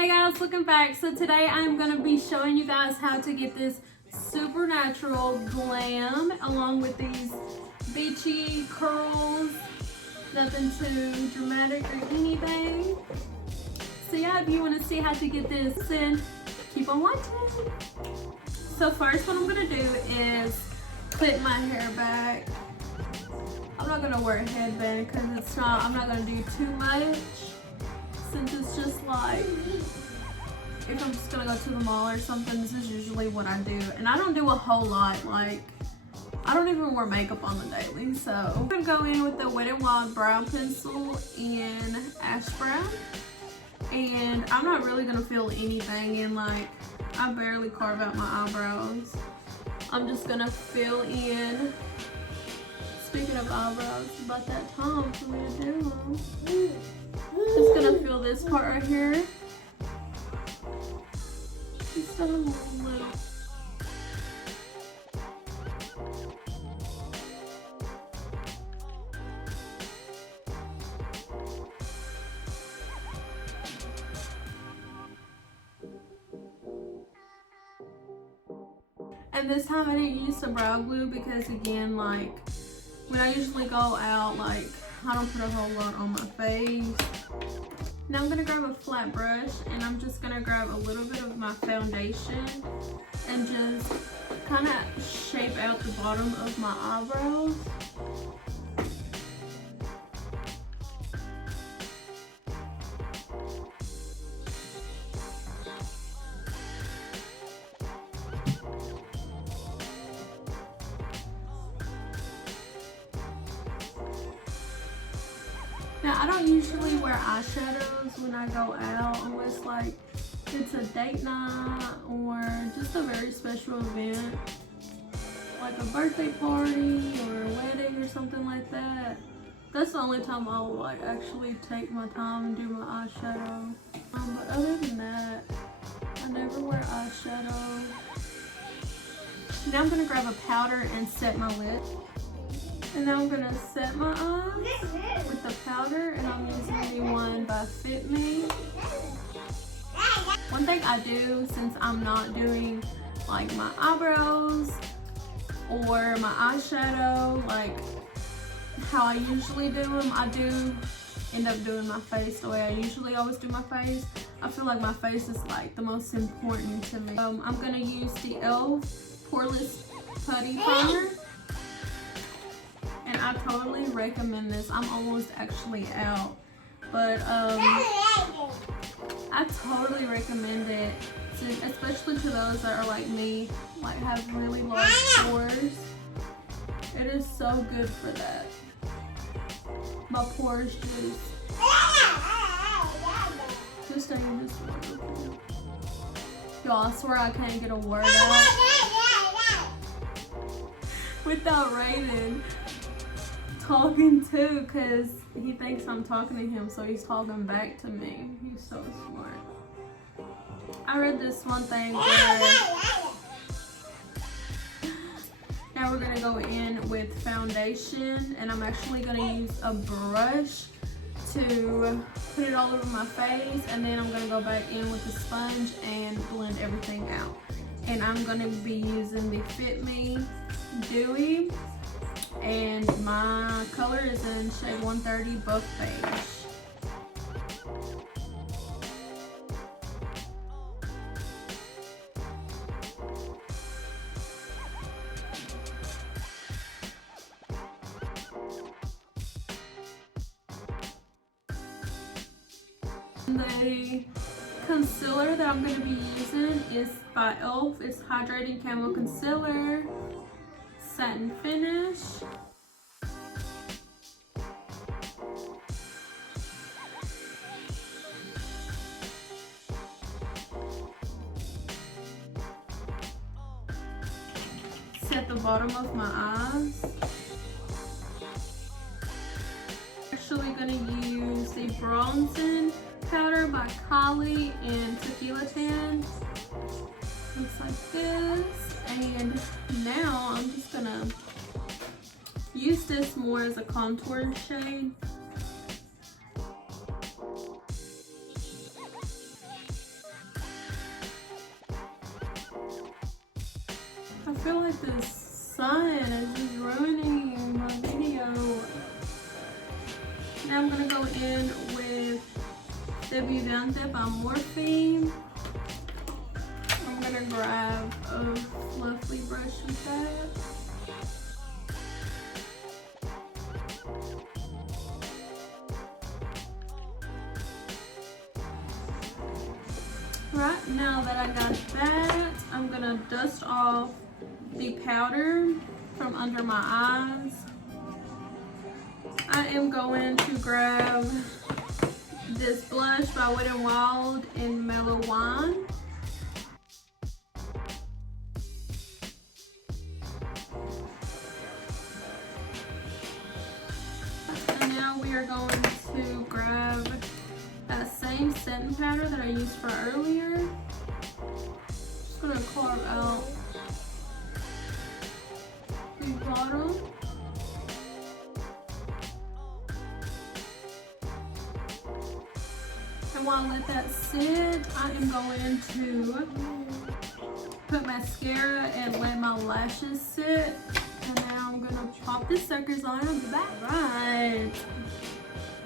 Hey guys, welcome back. So today I'm going to be showing you guys how to get this super natural glam along with these beachy curls. Nothing too dramatic or anything. So yeah, if you want to see how to get this, then keep on watching. So first what I'm going to do is clip my hair back. I'm not going to wear a headband because I'm not going to do too much. Since it's just like, if I'm just gonna go to the mall or something, this is usually what I do. And I don't do a whole lot, like, I don't even wear makeup on the daily. So I'm gonna go in with the Wet n Wild brow pencil in ash brown. And I'm not really gonna fill anything in, like, I barely carve out my eyebrows. I'm just gonna fill in. Speaking of eyebrows, it's about that time for me to do them. Just gonna fill this part right here. Just a little. And this time I didn't use some brow glue because, again, like, when I usually go out, like, I don't put a whole lot on my face. Now I'm gonna grab a flat brush and I'm just gonna grab a little bit of my foundation and just kind of shape out the bottom of my eyebrows. Now, I don't usually wear eyeshadows when I go out unless, like, it's a date night or just a very special event, like a birthday party or a wedding or something like that. That's the only time I'll, like, actually take my time and do my eyeshadow. But other than that, I never wear eyeshadow. Now I'm going to grab a powder and set my lip. And now I'm going to set my eyes with the powder, and I'm using the one by Fit Me. One thing I do, since I'm not doing like my eyebrows or my eyeshadow, like how I usually do them, I do end up doing my face the way I usually always do my face. I feel like my face is like the most important to me. I'm going to use the e.l.f. Poreless Putty Primer. And I totally recommend this. I'm almost actually out, but I totally recommend it, especially to those that are like me, like have really large pores. It is so good for that. My pores just ain't just wonderful. Y'all, I swear I can't get a word out without Raven talking too, because he thinks I'm talking to him, so he's talking back to me. He's so smart. I read this one thing where now we're gonna go in with foundation, and I'm actually gonna use a brush to put it all over my face, and then I'm gonna go back in with a sponge and blend everything out. And I'm gonna be using the Fit Me Dewy. And my color is in shade 130 Buff Beige. The concealer that I'm going to be using is by e.l.f. It's Hydrating Camo Concealer. Satin finish. Set the bottom of my eyes. Actually going to use the bronzing powder by Kylie in Tequila Tan. Looks like this. And now I'm just gonna use this more as a contour shade. I feel like the sun is just ruining my video. Now I'm gonna go in with Debutante by Morphe. I'm gonna grab a fluffy brush with that. Right, now that I got that, I'm gonna dust off the powder from under my eyes. I am going to grab this blush by Wet n Wild in Mellow Wine. And now we are going to grab that same setting powder that I used for earlier. Just gonna carve out the bottom. And while I let that sit, I am going to put mascara and let my lashes sit. And now I'm gonna pop the suckers on and be back. Right.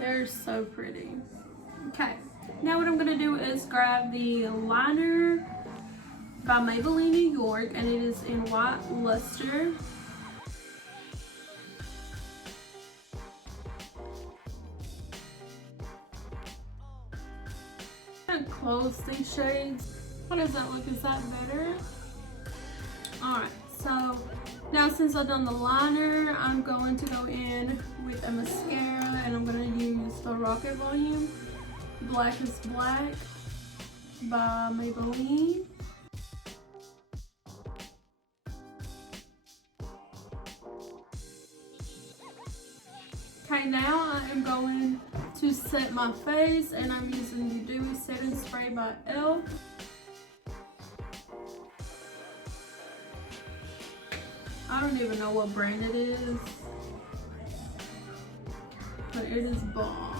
They're so pretty. Okay. Now what I'm gonna do is grab the liner by Maybelline New York, and it is in White Luster. Close these shades. How does that look? Is that better? Alright, so now since I've done the liner, I'm going to go in with a mascara, and I'm going to use the Rocket Volume Blackest Black by Maybelline. Okay, now I am going to set my face, and I'm using the Dewy Setting Spray by yall. I don't even know what brand it is, but it is bomb.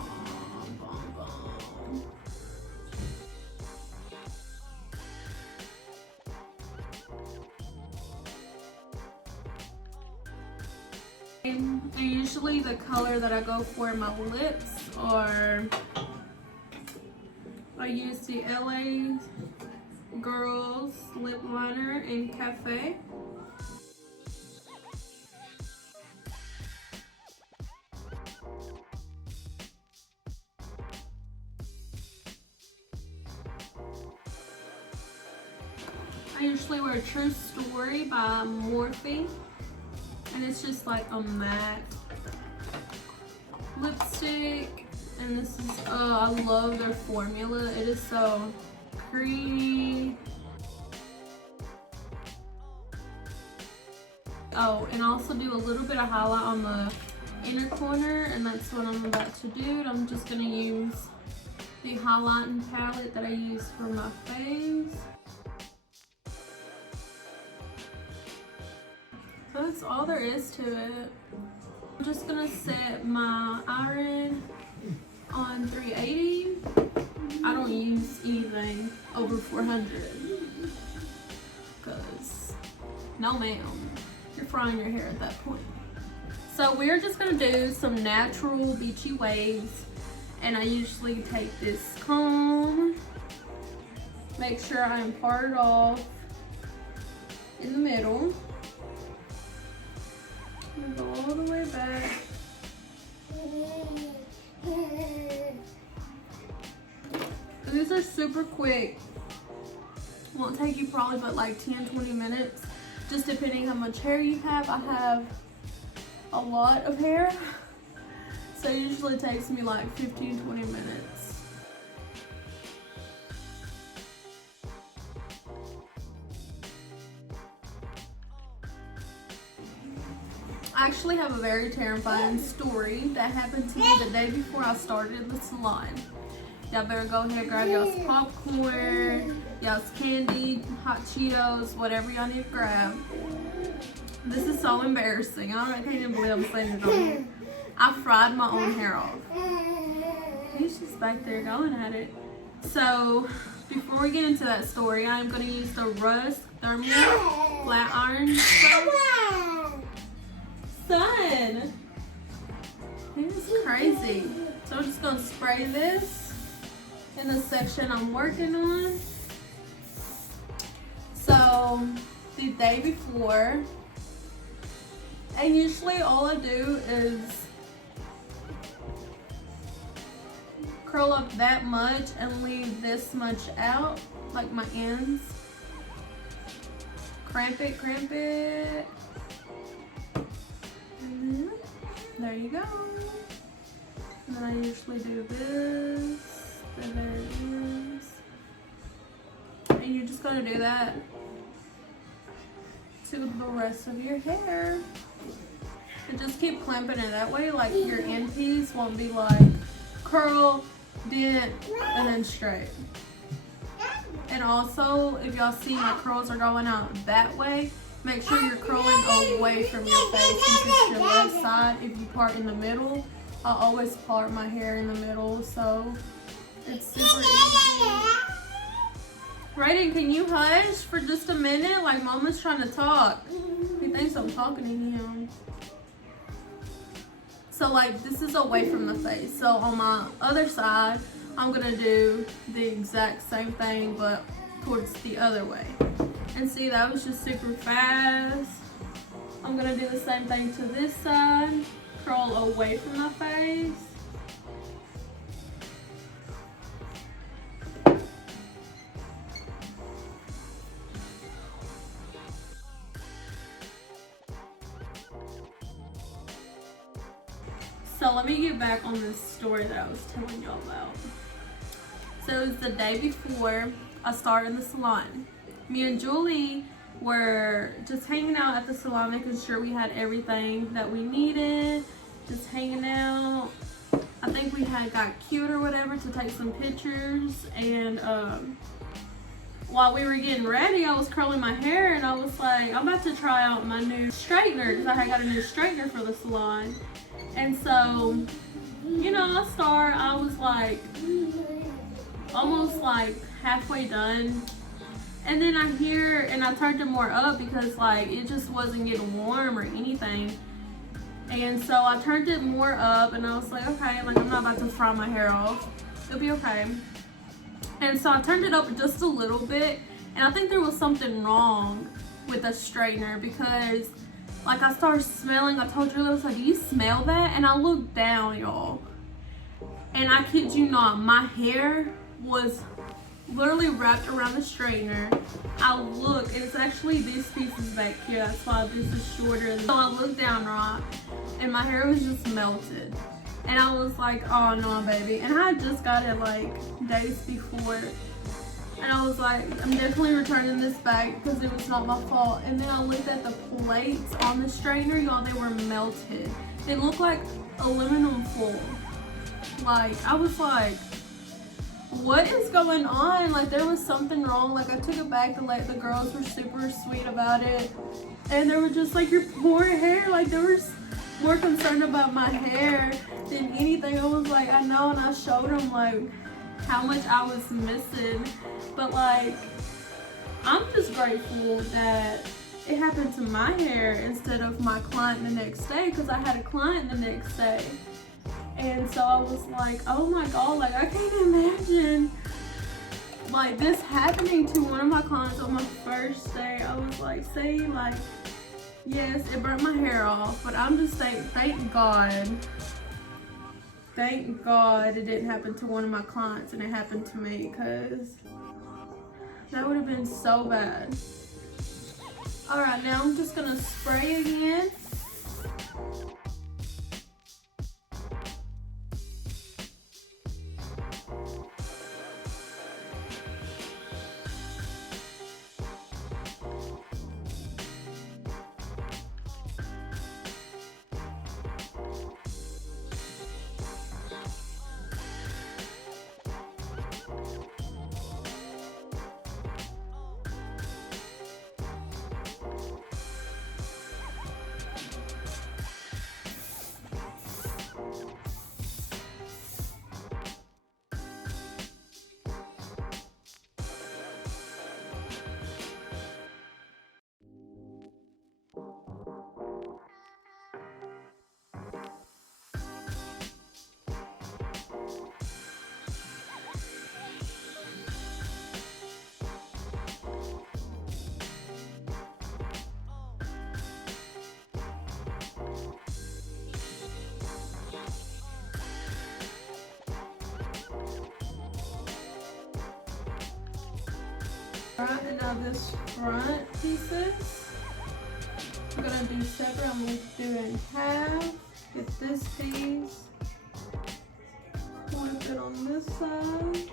And usually the color that I go for in my lips are, I use the LA Girls lip liner in Cafe. I usually wear True Story by Morphe. And it's just like a matte lipstick, and this is, oh, I love their formula. It is so creamy. Oh, and I also do a little bit of highlight on the inner corner, and that's what I'm about to do. I'm just gonna use the highlighting palette that I use for my face. So that's all there is to it. I'm just gonna set my iron on 380. I don't use anything over 400 because no ma'am, you're frying your hair at that point. So we're just gonna do some natural beachy waves, and I usually take this comb, make sure I part it off in the middle. I'm gonna go all the way back. These are super quick. Won't take you probably but like 10-20 minutes, just depending how much hair you have. I have a lot of hair, so it usually takes me like 15-20 minutes. I actually have a very terrifying story that happened to me the day before I started the salon. Y'all better go ahead and grab y'all's popcorn, y'all's candy, hot Cheetos, whatever y'all need to grab. This is so embarrassing. I can't even believe I'm saying it on here. I fried my own hair off. He's just back there going at it. So before we get into that story, I'm going to use the Rust Thermal flat iron stuff. Son, this is crazy. So I'm just gonna spray this in the section I'm working on. So the day before, and usually all I do is curl up that much and leave this much out, like my ends. Cramp it, cramp it. And there you go. And then I usually do this, and there it is. And you're just gonna do that to the rest of your hair. And just keep clamping it that way, like your end piece won't be like curl, dent, and then straight. And also, if y'all see my curls are going out that way, make sure you're curling away from your face since it's your left side. If you part in the middle, I always part my hair in the middle, so it's super easy. Raiden, can you hush for just a minute? Like, Mama's trying to talk. He thinks I'm talking to him. So, like, this is away from the face. So, on my other side, I'm gonna do the exact same thing, but towards the other way. And see, that was just super fast. I'm gonna do the same thing to this side. Curl away from my face. So let me get back on this story that I was telling y'all about. So it was the day before I started in the salon. Me and Julie were just hanging out at the salon, making sure we had everything that we needed, just hanging out. I think we had got cute or whatever to take some pictures, and while we were getting ready, I was curling my hair, and I was like, I'm about to try out my new straightener, because I had got a new straightener for the salon. And so, you know, I was like almost like halfway done, and then I hear, and I turned it more up because like it just wasn't getting warm or anything. And so I turned it more up, and I was like, okay, like I'm not about to fry my hair off, it'll be okay. And so I turned it up just a little bit, and I think there was something wrong with the straightener, because like I started smelling. I told Julie, I was like, do you smell that? And I looked down, y'all, and I kid you not, my hair was literally wrapped around the straightener. I look, and it's actually these pieces back here, that's why this is shorter. So I looked down, right, and my hair was just melted. And I was like, oh no, baby. And I just got it like days before. And I was like, I'm definitely returning this back because it was not my fault. And then I looked at the plates on the straightener, y'all, they were melted. They looked like aluminum foil. Like, I was like, what is going on? Like, there was something wrong. Like, I took it back to, like, the girls were super sweet about it. And they were just like, your poor hair. Like, they were more concerned about my hair than anything. I was like, I know. And I showed them, like, how much I was missing. But, like, I'm just grateful that it happened to my hair instead of my client the next day, because I had a client the next day. And so I was like, oh my God, like I can't imagine like this happening to one of my clients on my first day. I was like, see, like, yes, it burnt my hair off, but I'm just saying, thank God it didn't happen to one of my clients and it happened to me, because that would have been so bad. All right, now I'm just gonna spray again. Alright, and now this front pieces, I'm gonna do separate. I'm gonna do it in half. Get this piece, wipe it on this side.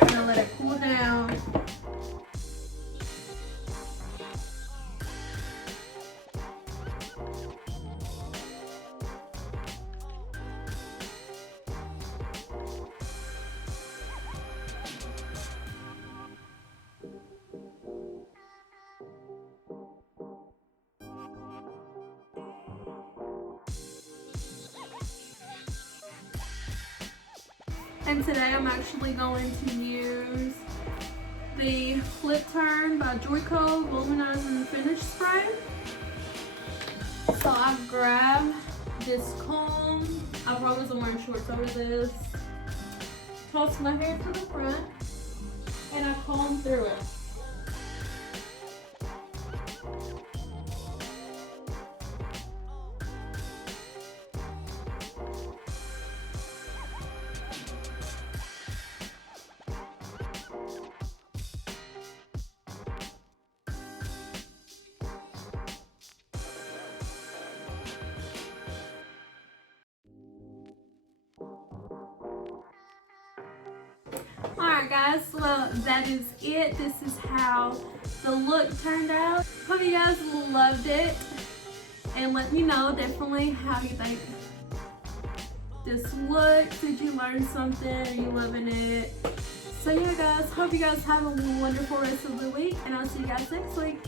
Gonna let it cool down. And today I'm actually going to use the Flip Turn by Joico Volumizing Finish Spray. So I grabbed this comb. I promise I'm wearing shorts over this. Toss my hair to the front and I comb through it. Alright guys, well that is it. This is how the look turned out. Hope you guys loved it. And let me know definitely how you think this look. Did you learn something? Are you loving it? So yeah guys, hope you guys have a wonderful rest of the week and I'll see you guys next week.